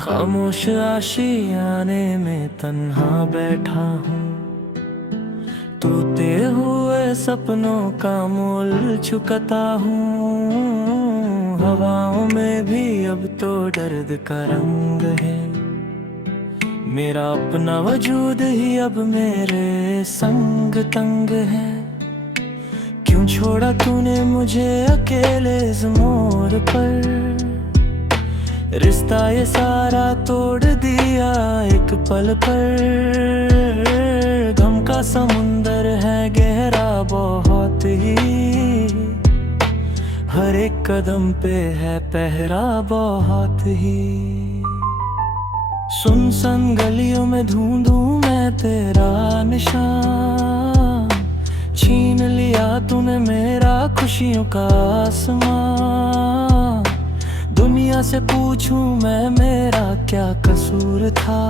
खामोश आशियाने में तन्हा बैठा हूँ, टूटे हुए सपनों का मोल चुकाता हूँ। हवाओं में भी अब तो दर्द का रंग है, मेरा अपना वजूद ही अब मेरे संग तंग है। क्यों छोड़ा तूने मुझे अकेले इस मोड़ पर, रिश्ता ये सारा तोड़ दिया एक पल पर। गम का समुंदर है गहरा बहुत ही, हर एक कदम पे है पहरा बहुत ही। सुनसान गलियों में ढूंढूं मैं तेरा निशान, छीन लिया तूने मेरा खुशियों का आसमान। दुनिया से पूछूं मैं मेरा क्या कसूर था,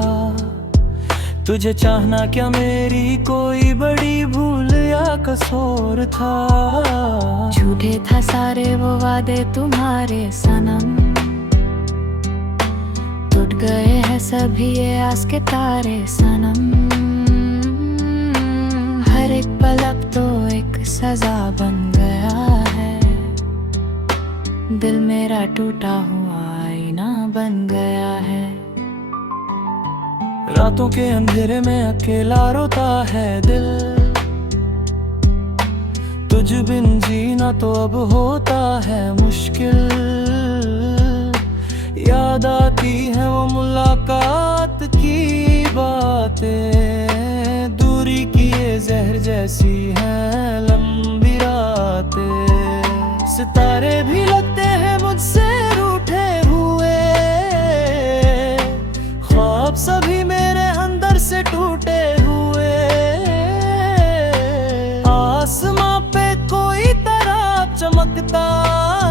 तुझे चाहना क्या मेरी कोई बड़ी भूल या कसूर था। झूठे था सारे वो वादे तुम्हारे सनम, टूट गए हैं सभी ये आस के तारे सनम। हर एक पल अब तो एक सजा बन गया है, दिल मेरा टूटा हुआ आईना बन गया है। रातों के अंधेरे में अकेला रोता है दिल, तुझ बिन जीना तो अब होता है मुश्किल। याद आती है वो मुलाकात की बातें, दूरी की ये जहर जैसी हैं लंबी रातें। सितारे भी लगते हैं मुझसे रूठे हुए, ख्वाब सभी मेरे अंदर से टूटे हुए। आसमां पे कोई तारा चमकता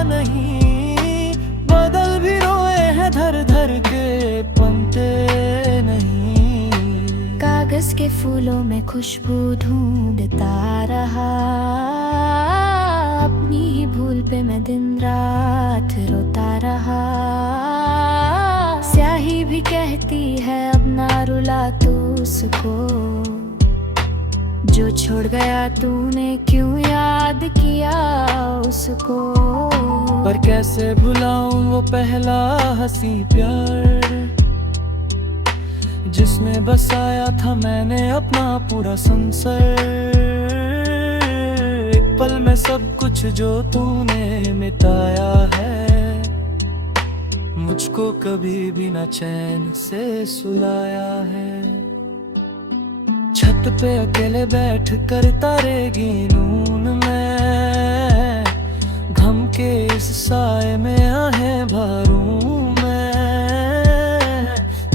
नहीं, बादल भी रोए हैं धर धर के पंते नहीं। कागज के फूलों में खुशबू ढूंढता रहा, अपनी ही भूल पे मैं दिन रात रोता रहा। स्याही भी कहती है अब ना रुला तू उसको, जो छोड़ गया तूने क्यों याद किया उसको। पर कैसे भुलाऊं वो पहला हंसी प्यार, जिसमें बसाया था मैंने अपना पूरा संसार। एक पल में सब कुछ जो तूने मिटाया है, मुझको कभी भी न चैन से सुलाया है। छत पे अकेले बैठ कर तारे गिनूं मैं, घम के इस साए में आहें भरूं मैं।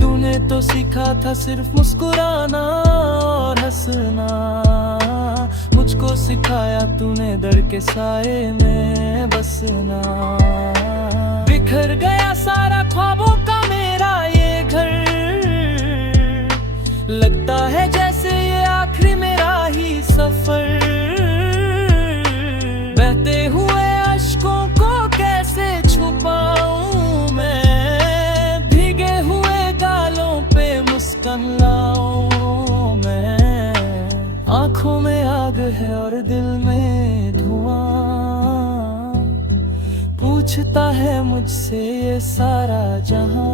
तूने तो सीखा था सिर्फ मुस्कुराना और हंसना, मुझको सिखाया तूने डर के साए में बसना। बिखर गया सारा ख्वाबों का मेरा ये घर, लगता है जैसे ये आखिरी मेरा ही सफर। बहते हुए अश्कों को कैसे छुपाऊं मैं, भीगे हुए गालों पे मुस्कान लाऊं मैं। आंखों में आग है और दिल में धुआं, पूछता है मुझसे ये सारा जहां,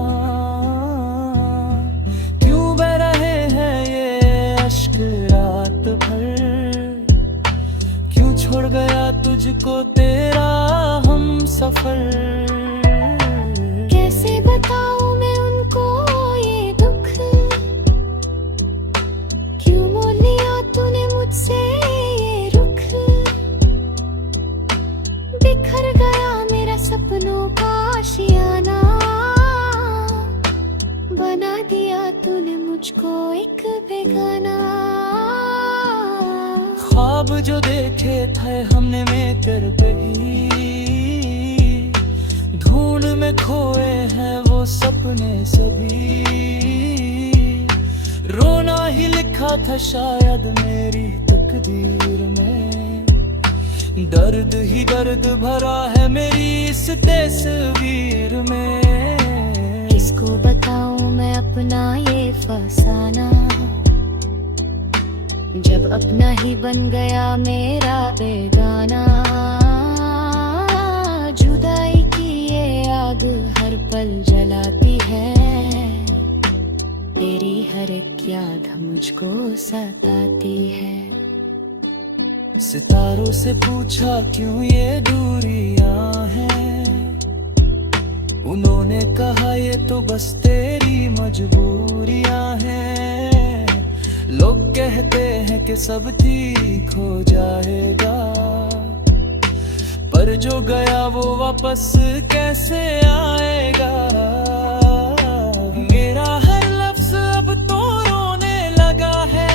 क्यों बह रहे हैं ये अश्क रात भर। क्यों छोड़ गया तुझको तेरा हम सफर। कैसे बताऊं मैं उनको ये दुख, क्यों मोल लिया तूने मुझसे ये रुख। बिखर गया मेरा सपनों का आशियाना, बना दिया तूने मुझको एक बेगाना। ख्वाब जो देखे थे हमने मिलकर बही, धून में खोए हैं वो सपने सभी। रोना लिखा था शायद मेरी तकदीर में। दर्द ही दर्द भरा है मेरी इस तस्वीर में। किसको बताऊं मैं अपना ये फसाना, जब अपना ही बन गया मेरा बेगाना। जुदाई की ये आग हर पल जलाती है, तेरी हर एक याद मुझको सताती है। सितारों से पूछा क्यों ये दूरियां हैं, उन्होंने कहा ये तो बस तेरी मजबूरियां हैं। लोग कहते हैं कि सब ठीक हो जाएगा, पर जो गया वो वापस कैसे आएगा। मेरा हर लफ्ज अब तो रोने लगा है,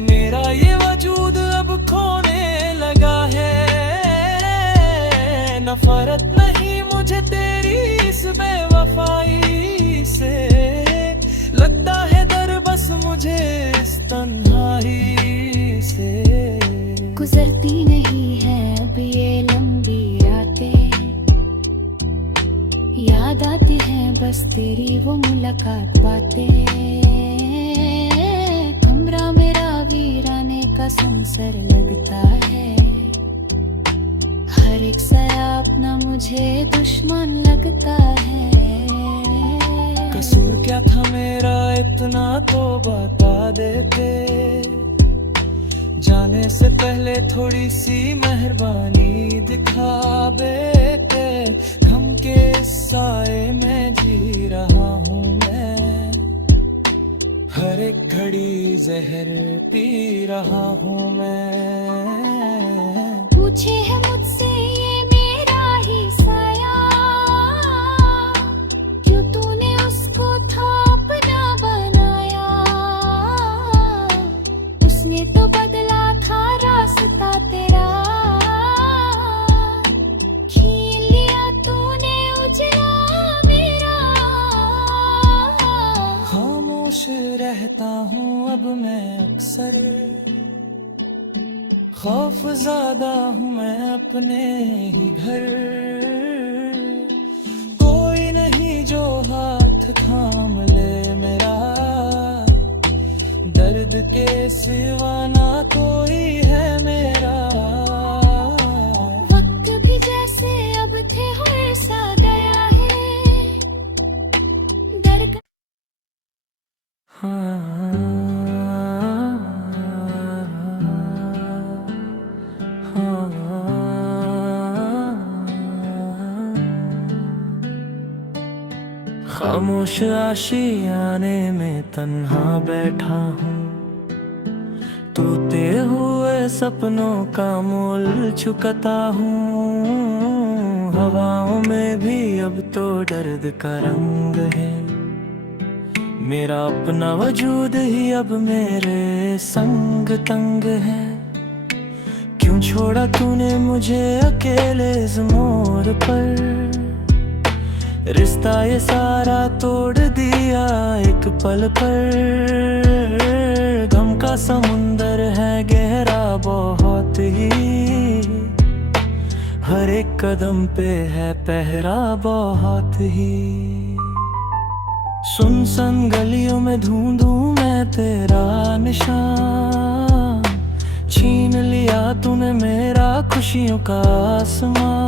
मेरा ये वजूद अब खोने लगा है। नफरत नहीं मुझे तेरी इस बेवफाई से, लगता है डर बस मुझे इस तन्हाई से। गुजरती नहीं है अब ये लंबी रातें, याद आती है बस तेरी वो मुलाकात बातें। कमरा मेरा वीराने का संसर लगता है, हर एक साया अपना मुझे दुश्मन लगता है। कसूर क्या था मेरा इतना तो बता देते, जाने से पहले थोड़ी सी मेहरबानी दिखा देते। गम के साए में जी रहा हूँ मैं, हर एक घड़ी जहर पी रहा हूँ मैं। पूछे है मुझसे ये मेरा ही साया, क्यों तूने उसको था अपना बनाया। उसने तो बदला था रास्ता तेरा, छीन लिया तूने उजला मेरा। खामोश रहता हूँ अब मैं अक्सर, खौफ ज़्यादा हूँ मैं अपने ही घर। कोई नहीं जो हाथ थाम ले मेरा, दर्द के सिवा ना कोई है मेरा। वक्त भी जैसे अब थे हर सा गया है, डर गया। खामोश आशियाने में तन्हा बैठा हूँ, टूटे हुए सपनों का मोल चुकाता हूँ। हवाओं में भी अब तो दर्द का रंग है, मेरा अपना वजूद ही अब मेरे संग तंग है। क्यों छोड़ा तूने मुझे अकेले इस मोड़ पर, रिश्ता ये सारा तोड़ दिया एक पल पर। गम का समुंदर है गहरा बहुत ही, हर एक कदम पे है पहरा बहुत ही। सुनसान गलियों में ढूंढूं मैं तेरा निशान, छीन लिया तूने मेरा खुशियों का आसमां।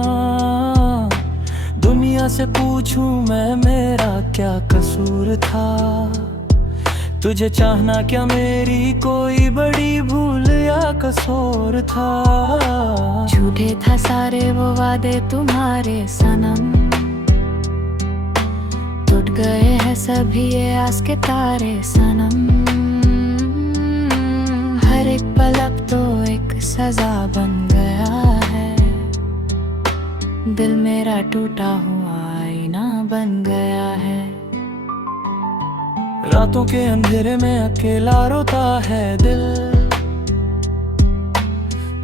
दुनिया से पूछूं मैं मेरा क्या कसूर था, तुझे चाहना क्या मेरी कोई बड़ी भूल या कसूर था। झूठे था सारे वो वादे तुम्हारे सनम, टूट गए हैं सभी ये आस के तारे सनम। हर एक पल अब तो एक सजा बन गया है, दिल मेरा टूटा हुआ आईना बन गया है। रातों के अंधेरे में अकेला रोता है दिल,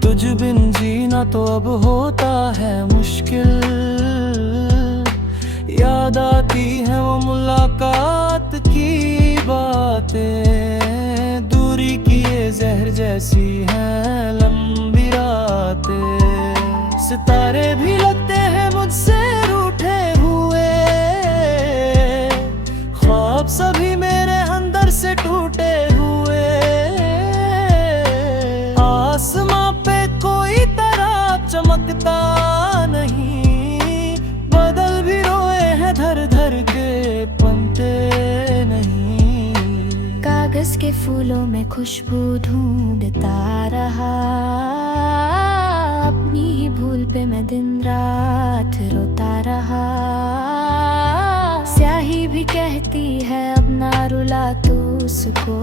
तुझ बिन जीना तो अब होता है मुश्किल। याद आती है वो मुलाकात की बातें, सितारे भी लगते हैं मुझसे रूठे हुए, ख्वाब सभी मेरे अंदर से टूटे हुए। आसमां पे कोई तारा चमकता नहीं, बादल भी रोए हैं धर धर के पंते नहीं। कागज के फूलों में खुशबू ढूंढता रहा, अपनी ही भूल पे मैं दिन रात रोता रहा। स्याही भी कहती है अब ना रुला तू उसको,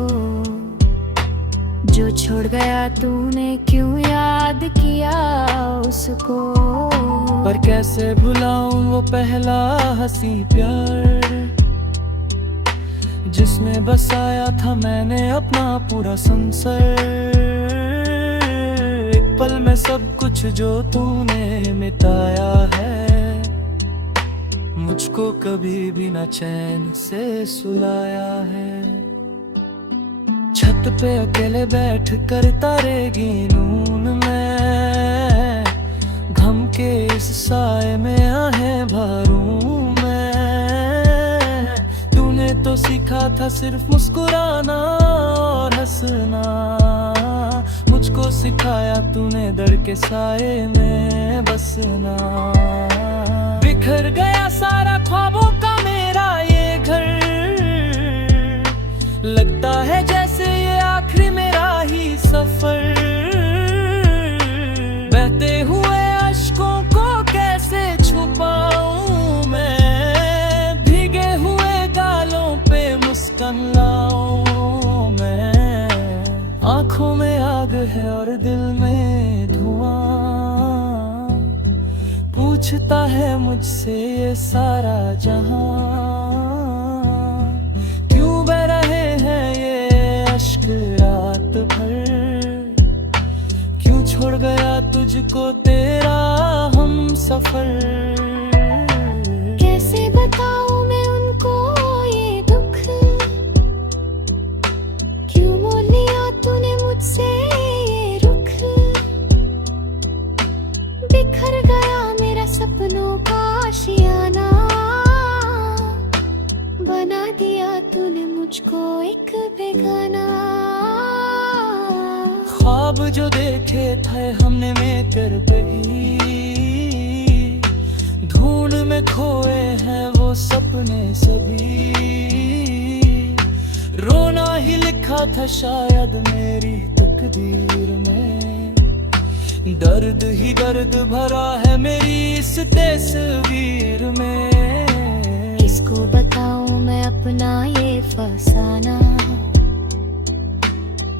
जो छोड़ गया तूने क्यों याद किया उसको। पर कैसे भुलाऊं वो पहला हंसी प्यार, जिसमें बसाया था मैंने अपना पूरा संसार। एक पल में सब कुछ जो तूने मिटाया है, मुझको कभी भी न चैन से सुलाया है। छत पे अकेले बैठ कर तारे गिनूं मैं, घम के इस साए में आहें भरूं मैं। तूने तो सीखा था सिर्फ मुस्कुराना और हंसना, मुझको सिखाया तूने डर के साए में बसना। बिखर गया सारा ख्वाबों का मेरा ये घर, लगता है जैसे ये आखिरी मेरा ही सफर। बहते हुए अश्कों को कैसे छुपाऊं मैं, भीगे हुए गालों पे मुस्कान लाऊं मैं। आंखों में आग है और दिल में धुआं, पूछता है मुझसे ये सारा जहां, क्यों बह रहे हैं ये अश्क रात भर। क्यों छोड़ गया तुझको तेरा हम सफर। कैसे बताऊं मैं उनको ये दुख, क्यों मोल लिया तूने मुझसे ये रुख। बिखर गया मेरा सपनों का आशियाना, बना दिया तूने मुझको एक बेगाना। ख्वाब जो देखे थे हमने मिलकर बही, ढूंढ में खोए हैं वो सपने सभी। रोना ही लिखा था शायद मेरी तकदीर में, दर्द ही दर्द भरा है मेरी इस तस्वीर में। किसको बताऊं मैं अपना ये फसाना,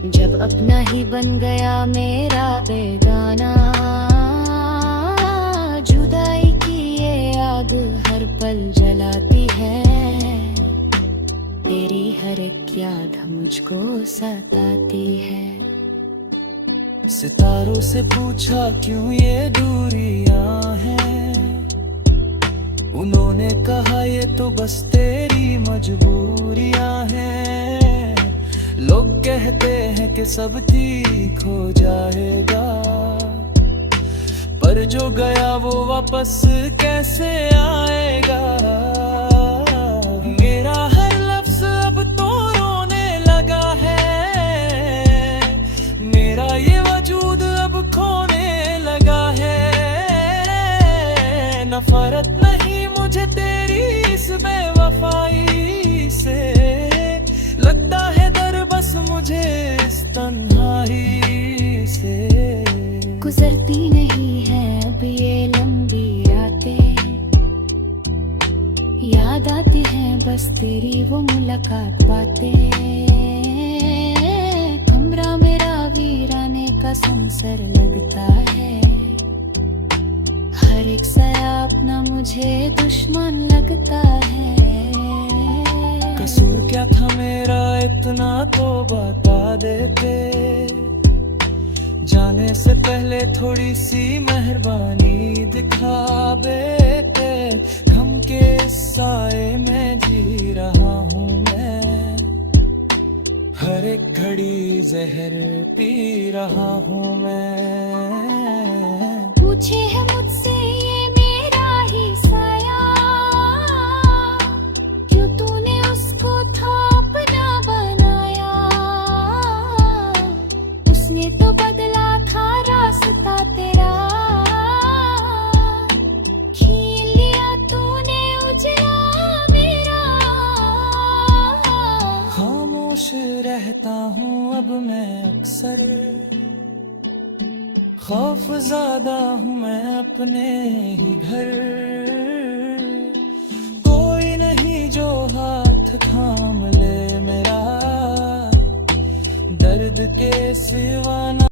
जब अपना ही बन गया मेरा बेगाना। जुदाई की ये याद हर पल जलाती है, तेरी हर एक याद मुझको सताती है। सितारों से पूछा क्यों ये दूरियां हैं, उन्होंने कहा ये तो बस तेरी मजबूरियां हैं। लोग कहते हैं कि सब ठीक हो जाएगा, पर जो गया वो वापस कैसे आएगा। मेरा हर लफ्ज अब तो रोने लगा है, मेरा ये वजूद अब खोने लगा है। नफरत नहीं मुझे तेरी इस बेवफाई से, लगता है डर बस मुझे इस तन्हाई से। गुजरती नहीं है अब ये लंबी रातें, याद आती है बस तेरी वो मुलाकात बातें। कमरा मेरा वीराने का संसर लगता है, हर एक साया अपना मुझे दुश्मन लगता है। कसूर क्या था मेरा इतना तो बता देते, जाने से पहले थोड़ी सी मेहरबानी दिखा बेटे। हम के साए में जी रहा हूँ मैं, हर एक घड़ी जहर पी रहा हूँ मैं। पूछ पीछे है मुझसे ये मेरा ही साया, क्यों तूने उसको था अपना बनाया, उसने तो बदला था रास्ता तेरा, छीन लिया तूने उजला मेरा। खामोश रहता हूँ अब मैं अक्सर, खौफ ज़्यादा हूँ मैं अपने ही घर, कोई नहीं जो हाथ थाम ले मेरा, दर्द के सिवा ना